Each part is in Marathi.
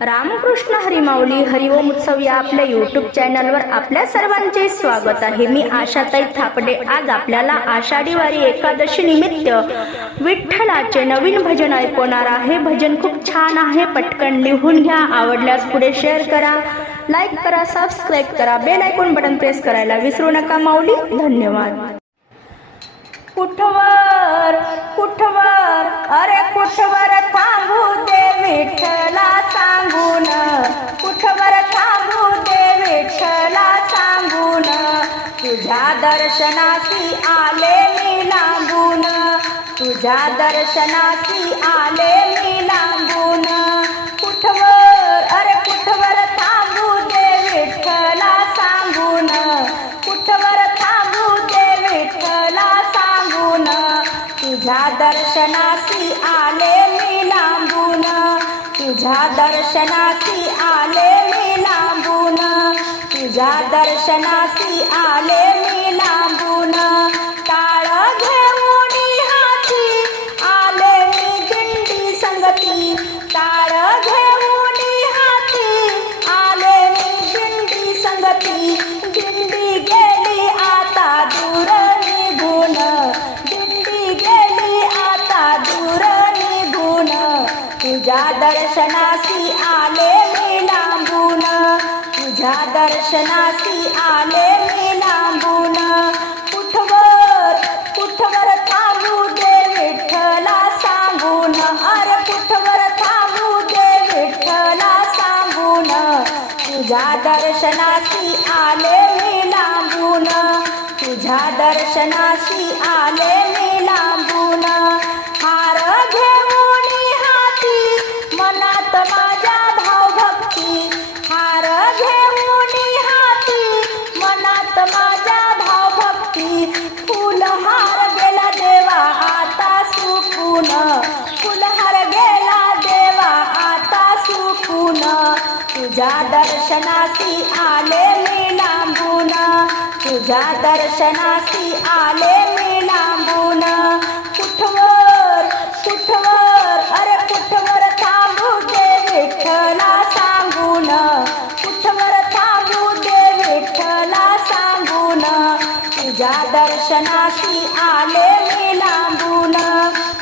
रामकृष्ण हरी माऊली हरिओम उत्सव या आपल्या यूट्यूब चॅनलवर आपल्या सर्वांचे स्वागत आहे। मी आशाताई थापडे आज आपल्याला आषाढी वारी एकादशी निमित्त विठ्ठलाचे नवीन भजन ऐकवणार आहे। भजन खूप छान आहे, पटकन लिहून घ्या। आवडल्यास पुढे शेअर करा, लाईक करा, सबस्क्राईब करा, बेल आयकॉन बटन प्रेस करायला विसरू नका। माऊली धन्यवाद। कुठवर कुठवर अरे कुठवर थांबू दे विठ्ठला सांगून, कुठवर थांबू दे विठ्ठला सांगून, तुझ्या दर्शनासी आले मी लांबून, तुझ्या दर्शनासी आले मी लांबून। कुठवर अरे कुठवर थांबू दे विठ्ठला सांगून, कुठवर थांबू दे विठ्ठला सांगून, तुझ्या दर्शनासी आले मी लांबून, तुझ्या दर्शनासी आले मी लांबून, तुझ्या दर्शनासी आले मी लांबून। टाळ घेऊन हाती आले मी दिंडी संगती, टाळ घेऊन हाती आले मी दिंडी संगती, दिंडी गेली आता दूर निघून, दिंडी गेली आता दूर निघून, तुझ्या दर्शनासी आले मी लांबून, तुझ्या दर्शनासी आले मी लांबून। कुठवर कुठवर थांबू दे विठ्ठला सांगून, अरे कुठवर थांबू दे विठ्ठला सांगून, तुझ्या दर्शनासी आले मी लांबून, तुझ्या दर्शनासी आले मी लांबून। हार घेऊन हाती मनात माझ्या भावभक्ती, हार घेऊन हाती मनात माझ्या भावभक्ती, फुलहार गेला देवा आता सुकून, फुलहार गेला देवा आता सुकून, तुझ्या दर्शनासी आले मी लांबून, तुझ्या दर्शनासी आले मी लांबून। कुठवर कुठवर अरे कुठवर थांबू दे विठ्ठला सांगून, कुठवर थांबू दे विठ्ठला सांगून, तुझ्या दर्शनासी आले मी लांबून,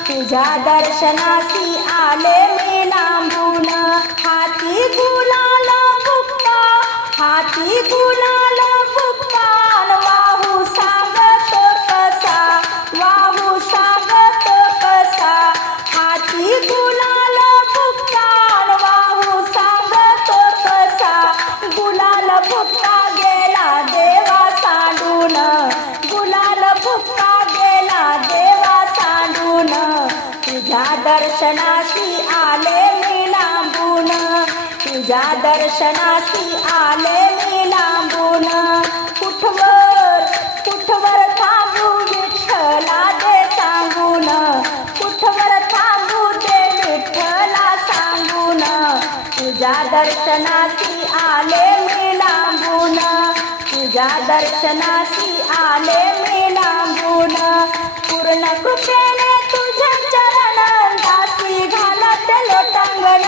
तुझ्या दर्शनासी आले मी लांबून। हाती गुलाल फुकता, हाती गुलाल फुकता, वाहू सांगतो कसा, वाहू सांगतो कसा, हाती गुलाल फुकता, वाहू सांगतो कसा, गुलाल फुकता गेला देवा सांडून, गुलाल फुकता गेला देवा सांडून, तुझ्या दर्शनासी आले मी लांबून, तुझ्या दर्शनासी आले मी लांबून। कुठवर कुठवर थांबू विठ्ठला दे सांगून, कुठवर थांबू दे विठ्ठला सांगून, तुझ्या दर्शनासी आले मी लांबून, तुझ्या दर्शनासी आले मी लांबून। पूर्ण कृपेने तुझ्या चरण दासी घालत लोटांगण,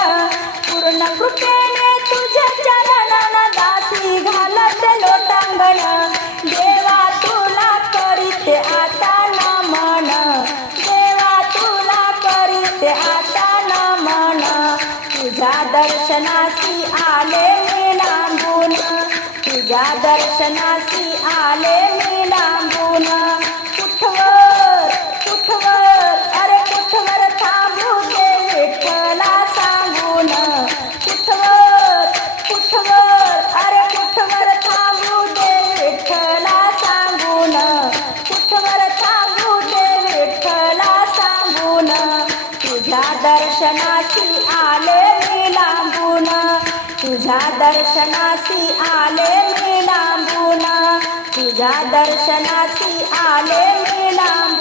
पूर्ण कृपेने तुझ्या चरण दासी घालत लोटांगण, देवा तुला करीते आता नमन, देवा तुला करीते आता नमन, तुझ्या दर्शनासी आले मी लांबून, तुझ्या दर्शनासी आले मी लांबून। कुठवर कुठवर अरे कुठवर थांबू दे विठ्ठला सांगून, कुठवर कुठवर अरे कुठवर थांबू दे विठ्ठला सांगून, कुठवर थांबू दे विठ्ठला सांगून, तुझ्या दर्शनासी आले मी लांबून, तुझ्या दर्शनासी आले मी लांबून, तुझ्या दर्शनासी आले मी लांबून।